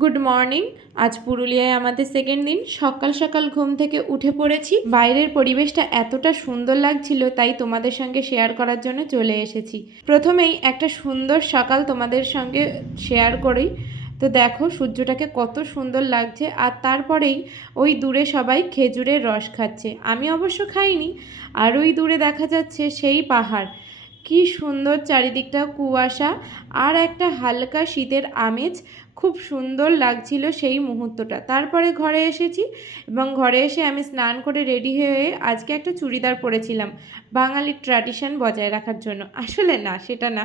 Good morning. আজ পুরুলিয়ায় আমাদের সেকেন্ড দিন। সকাল সকাল ঘুম থেকে উঠে পড়েছি। বাইরের পরিবেশটা এতটা সুন্দর লাগছিল, তাই তোমাদের সঙ্গে শেয়ার করার জন্য চলে এসেছি। প্রথমেই একটা সুন্দর সকাল তোমাদের সঙ্গে শেয়ার করি। তো দেখো সূর্যটাকে কত সুন্দর লাগছে, আর তারপরেই ওই দূরে সবাই খেজুরের রস খাচ্ছে। আমি অবশ্য খাইনি। আর ওই দূরে দেখা যাচ্ছে সেই পাহাড়, কি সুন্দর চারিদিকটা কুয়াশা আর একটা হালকা শীতের আমেজ। খুব সুন্দর লাগছিল সেই মুহূর্তটা। তারপরে ঘরে এসেছি এবং ঘরে এসে আমি স্নান করে রেডি হয়ে আজকে একটা চুড়িদার পরেছিলাম বাঙালির ট্র্যাডিশন বজায় রাখার জন্য। আসলে না, সেটা না,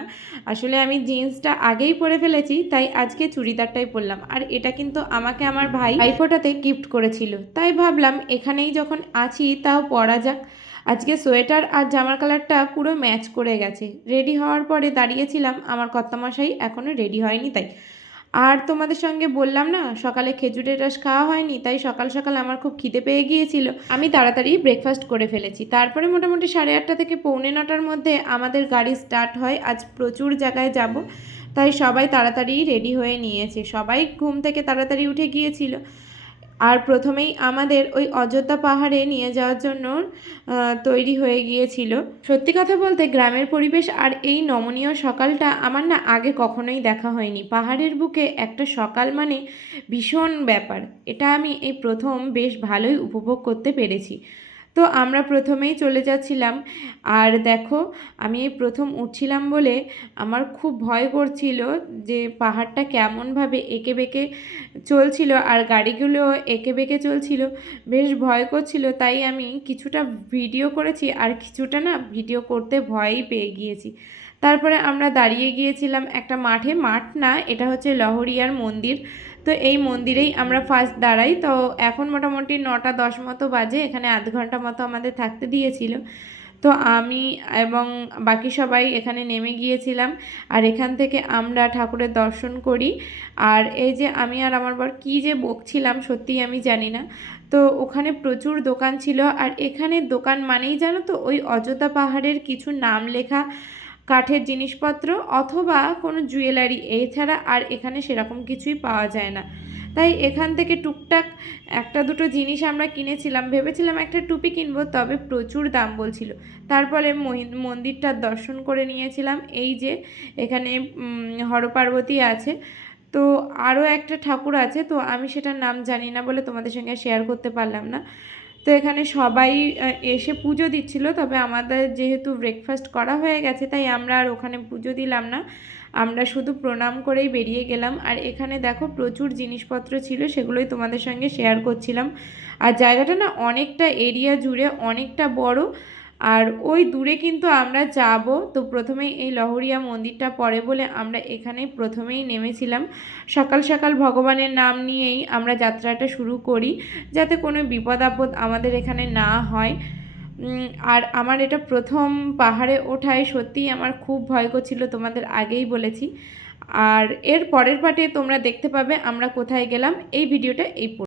আসলে আমি জিন্সটা আগেই পরে ফেলেছি, তাই আজকে চুড়িদারটাই পরলাম। আর এটা কিন্তু আমাকে আমার ভাইফোঁটাতে গিফট করেছিল, তাই ভাবলাম এখানেই যখন আছি তাও পরা যাক। আজকে সোয়েটার আর জামার কালারটা পুরো ম্যাচ করে গেছে। রেডি হওয়ার পরে দাঁড়িয়েছিলাম, আমার কর্তামশাই এখনও রেডি হয়নি। তাই আর তোমাদের সঙ্গে বললাম না সকালে খেজুরের রস খাওয়া হয়নি, তাই সকাল সকাল আমার খুব খিদে পেয়ে গিয়েছিল। আমি তাড়াতাড়ি ব্রেকফাস্ট করে ফেলেছি। তারপরে মোটামুটি 8:30 থেকে 8:45-র মধ্যে আমাদের গাড়ি স্টার্ট হয়। আজ প্রচুর জায়গায় যাব, তাই সবাই তাড়াতাড়ি রেডি হয়ে নিয়েছে। সবাই ঘুম থেকে তাড়াতাড়ি উঠে গিয়েছিল। আর প্রথমেই আমাদের ওই অযোধ্যা পাহাড়ে নিয়ে যাওয়ার জন্য তৈরি হয়ে গিয়েছিল। সত্যি কথা বলতে গ্রামের পরিবেশ আর এই নমনীয় সকালটা আমার না আগে কখনোই দেখা হয়নি। পাহাড়ের বুকে একটা সকাল মানে ভীষণ ব্যাপার। এটা আমি এই প্রথম বেশ ভালোই উপভোগ করতে পেরেছি। তো আমরা প্রথমেই চলে যাচ্ছিলাম। আর দেখো আমি এই প্রথম উঠছিলাম বলে আমার খুব ভয় করছিল যে পাহাড়টা কেমনভাবে এঁকে বেঁকে চলছিল, আর গাড়িগুলো এঁকে বেঁকে চলছিল, বেশ ভয় করছিল। তাই আমি কিছুটা ভিডিও করেছি আর কিছুটা না ভিডিও করতে ভয়ই পেয়ে গিয়েছি। তারপরে আমরা দাঁড়িয়ে গিয়েছিলাম একটা মাঠে। মাঠ না, এটা হচ্ছে লহরিয়ার মন্দির। তো এই মন্দিরেই আমরা ফার্স্ট দাঁড়াই। তো এখন মোটামুটি 9:10 মতো বাজে। এখানে আধ ঘন্টা মতো আমাদের থাকতে দিয়েছিল। তো আমি এবং বাকি সবাই এখানে নেমে গিয়েছিলাম। আর এখান থেকে আমরা ঠাকুরের দর্শন করি। আর এই যে আমি আর আমার বর কী যে বকছিলাম সত্যিই আমি জানি না। তো ওখানে প্রচুর দোকান ছিল। আর এখানে দোকান মানেই জানো তো ওই অযোধ্যা পাহাড়ের কিছু নাম লেখা কাঠের জিনিসপত্র অথবা কোনো জুয়েলারি, এছাড়া আর এখানে সেরকম কিছুই পাওয়া যায় না। তাই এখান থেকে টুকটাক একটা দুটো জিনিস আমরা কিনেছিলাম। ভেবেছিলাম একটা টুপি কিনবো, তবে প্রচুর দাম বলছিল। তারপরে মন্দিরটার দর্শন করে নিয়েছিলাম। এই যে এখানে হরপার্বতী আছে। তো আরও একটা ঠাকুর আছে, তো আমি সেটার নাম জানি না বলে তোমাদের সঙ্গে শেয়ার করতে পারলাম না। তো এখানে সবাই এসে পুজো দিচ্ছিল, তবে আমাদের যেহেতু ব্রেকফাস্ট করা হয়ে গেছে তাই আমরা আর ওখানে পুজো দিলাম না। আমরা শুধু প্রণাম করেই বেরিয়ে গেলাম। আর এখানে দেখো প্রচুর জিনিসপত্র ছিল, সেগুলোই তোমাদের সঙ্গে শেয়ার করছিলাম। আর জায়গাটা না অনেকটা এরিয়া জুড়ে, অনেকটা বড়। আর ওই দূরে কিন্তু আমরা যাব। তো প্রথমেই এই লহরিয়া মন্দিরটা পড়ে বলে আমরা এখানে প্রথমেই নেমেছিলাম। সকাল সকাল ভগবানের নাম নিয়েই আমরা যাত্রাটা শুরু করি, যাতে কোনো বিপদ আপদ আমাদের এখানে না হয়। আর আমার এটা প্রথম পাহাড়ে ওঠায় সত্যিই আমার খুব ভয় করছিল, তোমাদের আগেই বলেছি। আর এর পরের পার্টে তোমরা দেখতে পাবে আমরা কোথায় গেলাম। এই ভিডিওটা এই